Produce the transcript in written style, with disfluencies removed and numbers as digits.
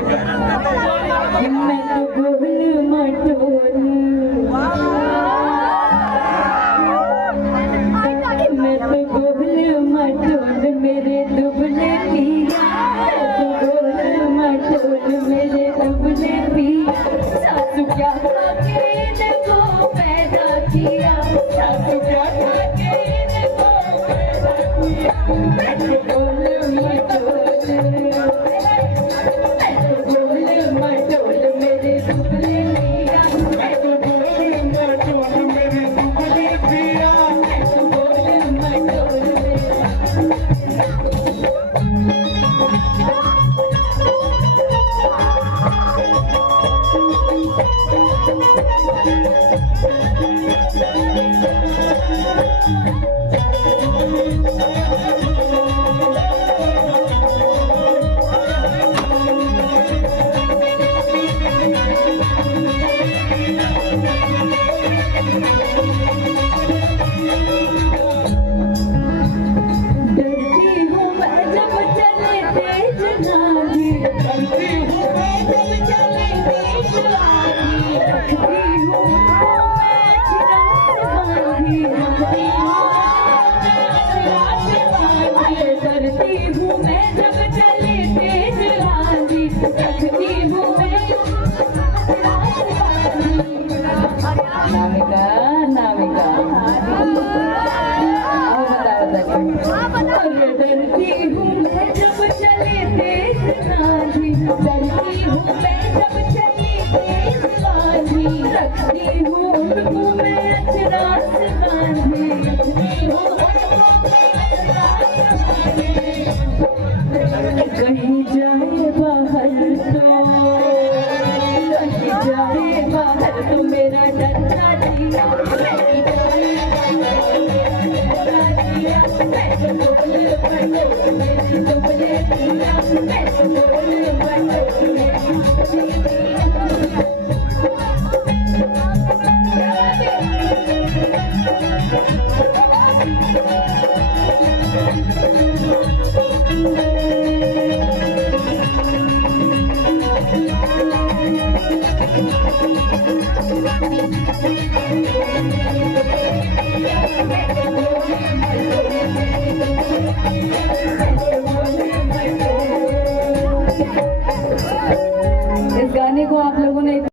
मैं तो गोल मटोल, मैं तो गोल मटोल मेरे दुबले पिया, गोल मटोल मेरे दुबले पिया। सासू क्या खाके इनको पैदा किया, सासू क्या खाके इनको पैदा किया। मैं तो गोल मटोल, मैं तो गोल मटोल मेरे दुबले पिया, मैं तो गोल मटोल मेरे दुबले पिया, मैं तो गोल मटोल कहीं जाए बाहर तो मेरा डरना जिया, कहीं जाए मेरे दुबले पिया, मैं तो गोल मटोल मेरी